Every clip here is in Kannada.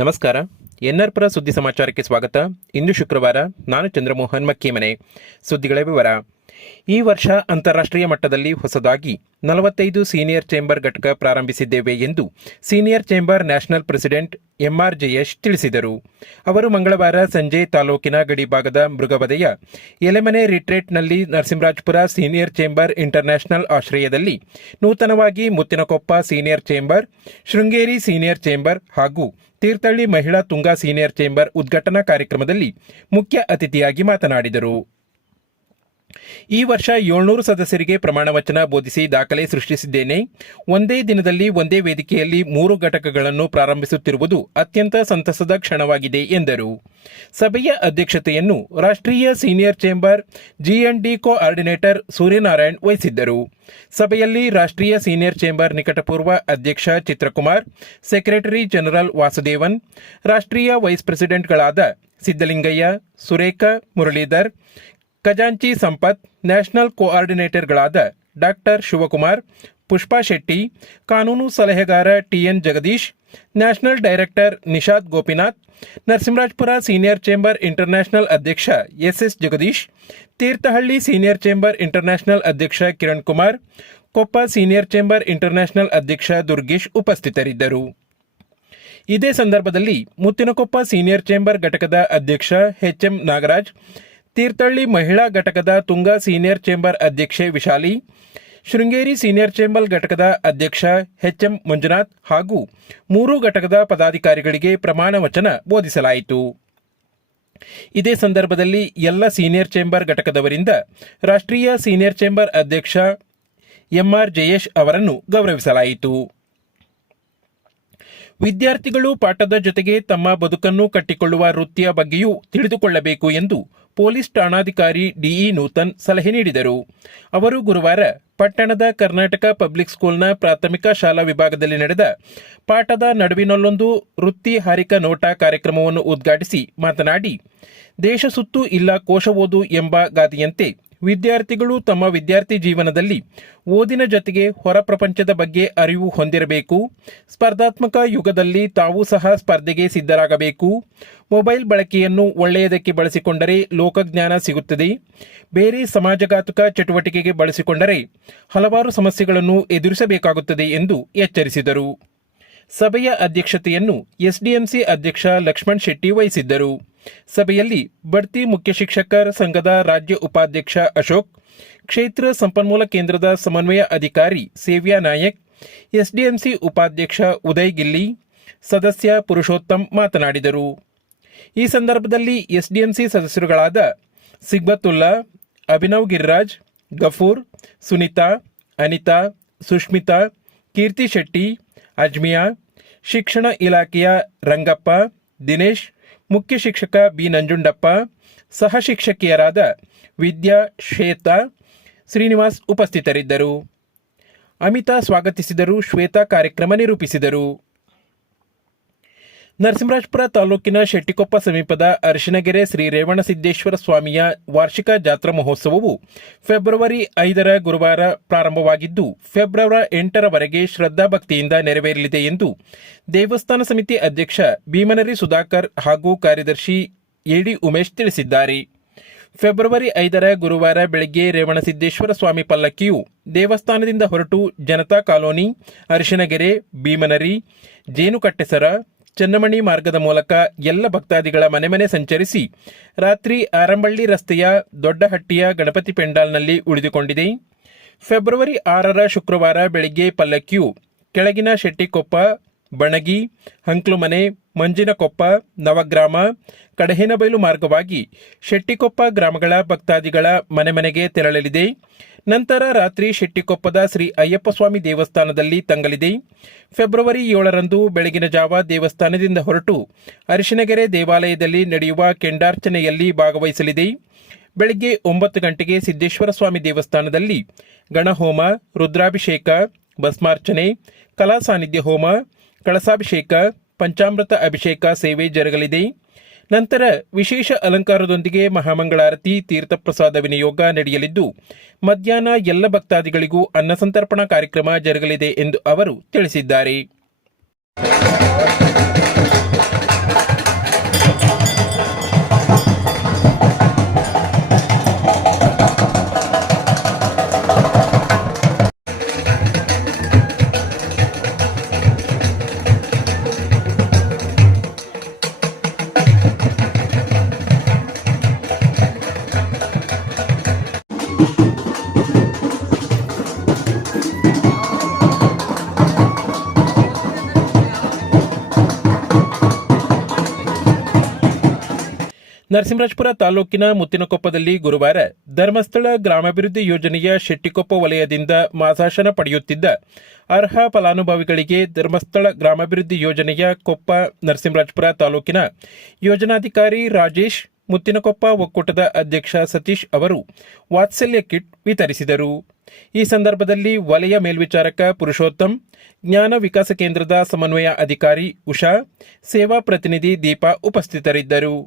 ನಮಸ್ಕಾರ. ಎನ್ಆರ್ ಸುದ್ದಿ ಸಮಾಚಾರಕ್ಕೆ ಸ್ವಾಗತ. ಇಂದು ಶುಕ್ರವಾರ. ನಾನು ಚಂದ್ರಮೋಹನ್ ಮಕ್ಕಿಮನೆ. ಸುದ್ದಿಗಳ ವಿವರ. ಈ ವರ್ಷ ಅಂತಾರಾಷ್ಟ್ರೀಯ ಮಟ್ಟದಲ್ಲಿ ಹೊಸದಾಗಿ 45 ಸೀನಿಯರ್ ಚೇಂಬರ್ ಘಟಕ ಪ್ರಾರಂಭಿಸಿದ್ದೇವೆ ಎಂದು senior chamber national president MR Jayesh ತಿಳಿಸಿದರು. ಅವರು ಮಂಗಳವಾರ ಸಂಜೆ ತಾಲೂಕಿನ ಗಡಿಭಾಗದ ಮೃಗವದೆಯ ಎಲೆಮನೆ ರಿಟ್ರೇಟ್ನಲ್ಲಿ ನರಸಿಂಹರಾಜಪುರ ಸೀನಿಯರ್ ಚೇಂಬರ್ ಇಂಟರ್ನ್ಯಾಷನಲ್ ಆಶ್ರಯದಲ್ಲಿ ನೂತನವಾಗಿ Muttinakoppa senior chamber, Sringeri senior chamber ಹಾಗೂ ತೀರ್ಥಹಳ್ಳಿ ಮಹಿಳಾ ತುಂಗಾ ಸೀನಿಯರ್ ಚೇಂಬರ್ ಉದ್ಘಾಟನಾ ಕಾರ್ಯಕ್ರಮದಲ್ಲಿ ಮುಖ್ಯ ಅತಿಥಿಯಾಗಿ ಮಾತನಾಡಿದರು. ಈ ವರ್ಷ 700 ಸದಸ್ಯರಿಗೆ ಪ್ರಮಾಣ ವಚನ ಬೋಧಿಸಿ ದಾಖಲೆ ಸೃಷ್ಟಿಸಿದ್ದೇನೆ. ಒಂದೇ ದಿನದಲ್ಲಿ ಒಂದೇ ವೇದಿಕೆಯಲ್ಲಿ 3 ಘಟಕಗಳನ್ನು ಪ್ರಾರಂಭಿಸುತ್ತಿರುವುದು ಅತ್ಯಂತ ಸಂತಸದ ಕ್ಷಣವಾಗಿದೆ ಎಂದರು. ಸಭೆಯ ಅಧ್ಯಕ್ಷತೆಯನ್ನು ರಾಷ್ಟ್ರೀಯ ಸೀನಿಯರ್ ಚೇಂಬರ್ ಜಿಎಂಡಿ ಕೋಆರ್ಡಿನೇಟರ್ ಸೂರ್ಯನಾರಾಯಣ್ ವಹಿಸಿದ್ದರು. ಸಭೆಯಲ್ಲಿ ರಾಷ್ಟ್ರೀಯ ಸೀನಿಯರ್ ಚೇಂಬರ್ ನಿಕಟಪೂರ್ವ ಅಧ್ಯಕ್ಷ ಚಿತ್ರಕುಮಾರ್, ಸೆಕ್ರೆಟರಿ ಜನರಲ್ ವಾಸುದೇವನ್, ರಾಷ್ಟ್ರೀಯ ವೈಸ್ ಪ್ರೆಸಿಡೆಂಟ್ಗಳಾದ ಸಿದ್ದಲಿಂಗಯ್ಯ, ಸುರೇಖಾ, ಮುರಳೀಧರ್, ಖಜಾಂಚಿ ಸಂಪತ್, ನ್ಯಾಷನಲ್ ಕೋಆರ್ಡಿನೇಟರ್ಗಳಾದ ಡಾಕ್ಟರ್ ಶಿವಕುಮಾರ್, ಪುಷ್ಪಾ ಶೆಟ್ಟಿ, ಕಾನೂನು ಸಲಹೆಗಾರ TN Jagadish, national director Nishad Gopinath, Narasimharajapura senior chamber international ಅಧ್ಯಕ್ಷ SS Jagadish, Thirthahalli senior chamber international ಅಧ್ಯಕ್ಷ Kiran Kumar, Koppa senior chamber international ಅಧ್ಯಕ್ಷ ದುರ್ಗೇಶ್ ಉಪಸ್ಥಿತರಿದ್ದರು. ಇದೇ ಸಂದರ್ಭದಲ್ಲಿ ಮುತ್ತಿನಕೊಪ್ಪ ಸೀನಿಯರ್ ಚೇಂಬರ್ ಘಟಕದ ಅಧ್ಯಕ್ಷ ಎಚ್ಎಂ ನಾಗರಾಜ್, ತೀರ್ಥಹಳ್ಳಿ ಮಹಿಳಾ ಘಟಕದ ತುಂಗಾ ಸೀನಿಯರ್ ಚೇಂಬರ್ ಅಧ್ಯಕ್ಷೆ ವಿಶಾಲಿ, ಶೃಂಗೇರಿ ಸೀನಿಯರ್ ಚೇಂಬರ್ ಘಟಕದ ಅಧ್ಯಕ್ಷ ಎಚ್ಎಂ ಮಂಜುನಾಥ್ ಹಾಗೂ 3 ಘಟಕದ ಪದಾಧಿಕಾರಿಗಳಿಗೆ ಪ್ರಮಾಣ ವಚನ ಬೋಧಿಸಲಾಯಿತು. ಇದೇ ಸಂದರ್ಭದಲ್ಲಿ ಎಲ್ಲ ಸೀನಿಯರ್ ಚೇಂಬರ್ ಘಟಕದವರಿಂದ ರಾಷ್ಟ್ರೀಯ ಸೀನಿಯರ್ ಚೇಂಬರ್ ಅಧ್ಯಕ್ಷ ಎಂಆರ್ ಜಯೇಶ್ ಅವರನ್ನು ಗೌರವಿಸಲಾಯಿತು. ವಿದ್ಯಾರ್ಥಿಗಳು ಪಾಠದ ಜೊತೆಗೆ ತಮ್ಮ ಬದುಕನ್ನು ಕಟ್ಟಿಕೊಳ್ಳುವ ವೃತ್ತಿಯ ಬಗ್ಗೆಯೂ ತಿಳಿದುಕೊಳ್ಳಬೇಕು ಎಂದು ಪೊಲೀಸ್ ಠಾಣಾಧಿಕಾರಿ ಡಿಇ ನೂತನ್ ಸಲಹೆ ನೀಡಿದರು. ಅವರು ಗುರುವಾರ ಪಟ್ಟಣದ ಕರ್ನಾಟಕ ಪಬ್ಲಿಕ್ ಸ್ಕೂಲ್ನ ಪ್ರಾಥಮಿಕ ಶಾಲಾ ವಿಭಾಗದಲ್ಲಿ ನಡೆದ ಪಾಠದ ನಡುವಿನಲ್ಲೊಂದು ವೃತ್ತಿ ಹಾರಿಕ ನೋಟ ಕಾರ್ಯಕ್ರಮವನ್ನು ಉದ್ಘಾಟಿಸಿ ಮಾತನಾಡಿ, ದೇಶ ಸುತ್ತು ಇಲ್ಲ ಕೋಶ ಓದು ಎಂಬ ಗಾದೆಯಂತೆ ವಿದ್ಯಾರ್ಥಿಗಳು ತಮ್ಮ ವಿದ್ಯಾರ್ಥಿ ಜೀವನದಲ್ಲಿ ಓದಿನ ಜೊತೆಗೆ ಹೊರ ಪ್ರಪಂಚದ ಬಗ್ಗೆ ಅರಿವು ಹೊಂದಿರಬೇಕು. ಸ್ಪರ್ಧಾತ್ಮಕ ಯುಗದಲ್ಲಿ ತಾವು ಸಹ ಸ್ಪರ್ಧೆಗೆ ಸಿದ್ಧರಾಗಬೇಕು. ಮೊಬೈಲ್ ಬಳಕೆಯನ್ನು ಒಳ್ಳೆಯದಕ್ಕೆ ಬಳಸಿಕೊಂಡರೆ ಲೋಕಜ್ಞಾನ ಸಿಗುತ್ತದೆ. ಬೇರೆ ಸಮಾಜಘಾತುಕ ಚಟುವಟಿಕೆಗೆ ಬಳಸಿಕೊಂಡರೆ ಹಲವಾರು ಸಮಸ್ಯೆಗಳನ್ನು ಎದುರಿಸಬೇಕಾಗುತ್ತದೆ ಎಂದು ಎಚ್ಚರಿಸಿದರು. ಸಭೆಯ ಅಧ್ಯಕ್ಷತೆಯನ್ನು ಎಸ್ಡಿಎಂಸಿ ಅಧ್ಯಕ್ಷ ಲಕ್ಷ್ಮಣ್ ಶೆಟ್ಟಿ ವಹಿಸಿದ್ದರು. ಸಭೆಯಲ್ಲಿ ಬಡ್ತಿ ಮುಖ್ಯ ಶಿಕ್ಷಕರ ಸಂಘದ ರಾಜ್ಯ ಉಪಾಧ್ಯಕ್ಷ ಅಶೋಕ್, ಕ್ಷೇತ್ರ ಸಂಪನ್ಮೂಲ ಕೇಂದ್ರದ ಸಮನ್ವಯ ಅಧಿಕಾರಿ ಸೇವ್ಯಾ ನಾಯಕ್, ಎಸ್ಡಿಎಂಸಿ ಉಪಾಧ್ಯಕ್ಷ ಉದಯ್ ಗಿಲ್ಲಿ, ಸದಸ್ಯ ಪುರುಷೋತ್ತಮ್ ಮಾತನಾಡಿದರು. ಈ ಸಂದರ್ಭದಲ್ಲಿ ಎಸ್ಡಿಎಂಸಿ ಸದಸ್ಯರುಗಳಾದ ಸಿಗ್ಬತುಲ್ಲಾ, ಅಭಿನವ್ ಗಿರಿರಾಜ್, ಗಫೂರ್, ಸುನಿತಾ, ಅನಿತಾ, ಸುಷ್ಮಿತಾ, ಕೀರ್ತಿ ಶೆಟ್ಟಿ, ಅಜ್ಮಿಯಾ, ಶಿಕ್ಷಣ ಇಲಾಖೆಯ ರಂಗಪ್ಪ, ದಿನೇಶ್, ಮುಖ್ಯ ಶಿಕ್ಷಕ ಬಿ ನಂಜುಂಡಪ್ಪ, ಸಹ ಶಿಕ್ಷಕಿಯರಾದ ವಿದ್ಯಾ, ಶ್ವೇತಾ, ಶ್ರೀನಿವಾಸ್ ಉಪಸ್ಥಿತರಿದ್ದರು. ಅಮಿತಾ ಸ್ವಾಗತಿಸಿದರು. ಶ್ವೇತಾ ಕಾರ್ಯಕ್ರಮ ನಿರೂಪಿಸಿದರು. ನರಸಿಂಹರಾಜಪುರ ತಾಲೂಕಿನ ಶೆಟ್ಟಿಕೊಪ್ಪ ಸಮೀಪದ ಅರಿಶಿಣಗೆರೆ ಶ್ರೀ ರೇವಣಸಿದ್ದೇಶ್ವರ ಸ್ವಾಮಿಯ ವಾರ್ಷಿಕ ಜಾತ್ರಾ ಮಹೋತ್ಸವವು ಫೆಬ್ರವರಿ 5 ಗುರುವಾರ ಪ್ರಾರಂಭವಾಗಿದ್ದು ಫೆಬ್ರವರಿ 8 ಶ್ರದ್ಧಾಭಕ್ತಿಯಿಂದ ನೆರವೇರಲಿದೆ ಎಂದು ದೇವಸ್ಥಾನ ಸಮಿತಿ ಅಧ್ಯಕ್ಷ ಭೀಮನರಿ ಸುಧಾಕರ್ ಹಾಗೂ ಕಾರ್ಯದರ್ಶಿ ಎಡಿ ಉಮೇಶ್ ತಿಳಿಸಿದ್ದಾರೆ. ಫೆಬ್ರವರಿ 5 ಗುರುವಾರ ಬೆಳಗ್ಗೆ ರೇವಣಸಿದ್ದೇಶ್ವರ ಸ್ವಾಮಿ ಪಲ್ಲಕ್ಕಿಯು ದೇವಸ್ಥಾನದಿಂದ ಹೊರಟು ಜನತಾ ಕಾಲೋನಿ, ಅರಿಶಿಣಗೆರೆ, ಭೀಮನರಿ, ಜೇನುಕಟ್ಟೆಸರ, ಚನ್ನಮಣಿ ಮಾರ್ಗದ ಮೂಲಕ ಎಲ್ಲ ಭಕ್ತಾದಿಗಳ ಮನೆ ಸಂಚರಿಸಿ ರಾತ್ರಿ ಆರಂಬಳ್ಳಿ ರಸ್ತೆಯ ದೊಡ್ಡಹಟ್ಟಿಯ ಗಣಪತಿ ಪೆಂಡಾಲ್ನಲ್ಲಿ ಉಳಿದುಕೊಂಡಿದೆ. ಫೆಬ್ರವರಿ 6 ಶುಕ್ರವಾರ ಬೆಳಗ್ಗೆ ಪಲ್ಲಕ್ಕಿಯು ಕೆಳಗಿನ ಶೆಟ್ಟಿಕೊಪ್ಪ, ಬಣಗಿ, ಹಂಕ್ಲುಮನೆ, ಮಂಜಿನಕೊಪ್ಪ, ನವಗ್ರಾಮ, ಕಡಹೇನಬೈಲು ಮಾರ್ಗವಾಗಿ ಶೆಟ್ಟಿಕೊಪ್ಪ ಗ್ರಾಮಗಳ ಭಕ್ತಾದಿಗಳ ಮನೆಗೆ ತೆರಳಲಿದೆ. ನಂತರ ರಾತ್ರಿ ಶೆಟ್ಟಿಕೊಪ್ಪದ ಶ್ರೀ ಅಯ್ಯಪ್ಪಸ್ವಾಮಿ ದೇವಸ್ಥಾನದಲ್ಲಿ ತಂಗಲಿದೆ. ಫೆಬ್ರವರಿ 7 ಬೆಳಗಿನ ಜಾವ ದೇವಸ್ಥಾನದಿಂದ ಹೊರಟು ಅರಿಶಿಣಗೆರೆ ದೇವಾಲಯದಲ್ಲಿ ನಡೆಯುವ ಕೆಂಡಾರ್ಚನೆಯಲ್ಲಿ ಭಾಗವಹಿಸಲಿದೆ. ಬೆಳಗ್ಗೆ 9 ಗಂಟೆಗೆ ಸಿದ್ದೇಶ್ವರ ಸ್ವಾಮಿ ದೇವಸ್ಥಾನದಲ್ಲಿ ಗಣಹೋಮ, ರುದ್ರಾಭಿಷೇಕ, ಭಸ್ಮಾರ್ಚನೆ, ಕಲಾ ಸಾನ್ನಿಧ್ಯ ಹೋಮ, ಕಳಸಾಭಿಷೇಕ, ಪಂಚಾಮೃತ ಅಭಿಷೇಕ ಸೇವೆ ಜರುಗಲಿದೆ. ನಂತರ ವಿಶೇಷ ಅಲಂಕಾರದೊಂದಿಗೆ ಮಹಾಮಂಗಳಾರತಿ, ತೀರ್ಥಪ್ರಸಾದ ವಿನಿಯೋಗ ನಡೆಯಲಿದ್ದು ಮಧ್ಯಾಹ್ನ ಎಲ್ಲ ಭಕ್ತಾದಿಗಳಿಗೂ ಅನ್ನಸಂತರ್ಪಣಾ ಕಾರ್ಯಕ್ರಮ ಜರುಗಲಿದೆ ಎಂದು ಅವರು ತಿಳಿಸಿದ್ದಾರೆ. ನರಸಿಂಹರಾಜಪುರ ತಾಲೂಕಿನ ಮುತ್ತಿನಕೊಪ್ಪದಲ್ಲಿ ಗುರುವಾರ ಧರ್ಮಸ್ಥಳ ಗ್ರಾಮಾಭಿವೃದ್ಧಿ ಯೋಜನೆಯ ಶೆಟ್ಟಿಕೊಪ್ಪ ವಲಯದಿಂದ ಮಾಸಾಶನ ಪಡೆಯುತ್ತಿದ್ದ ಅರ್ಹ ಫಲಾನುಭವಿಗಳಿಗೆ ಧರ್ಮಸ್ಥಳ ಗ್ರಾಮಾಭಿವೃದ್ಧಿ ಯೋಜನೆಯ ಕೊಪ್ಪ ನರಸಿಂಹರಾಜಪುರ ತಾಲೂಕಿನ ಯೋಜನಾಧಿಕಾರಿ ರಾಜೇಶ್, ಮುತ್ತಿನಕೊಪ್ಪ ಒಕ್ಕೂಟದ ಅಧ್ಯಕ್ಷ ಸತೀಶ್ ಅವರು ವಾತ್ಸಲ್ಯ ಕಿಟ್ ವಿತರಿಸಿದರು. ಈ ಸಂದರ್ಭದಲ್ಲಿ ವಲಯ ಮೇಲ್ವಿಚಾರಕ ಪುರುಷೋತ್ತಮ್, ಜ್ಞಾನ ವಿಕಾಸ ಕೇಂದ್ರದ ಸಮನ್ವಯ ಅಧಿಕಾರಿ ಉಷಾ, ಸೇವಾ ಪ್ರತಿನಿಧಿ ದೀಪಾ ಉಪಸ್ಥಿತರಿದ್ದರು.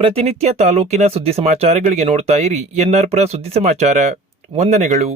ಪ್ರತಿನಿತ್ಯ ತಾಲೂಕಿನ ಸುದ್ದಿ ಸಮಾಚಾರಗಳಿಗೆ ನೋಡ್ತಾ ಇರಿ ಎನ್ಆರ್ ಪುರ ಸುದ್ದಿ ಸಮಾಚಾರ. ವಂದನೆಗಳು.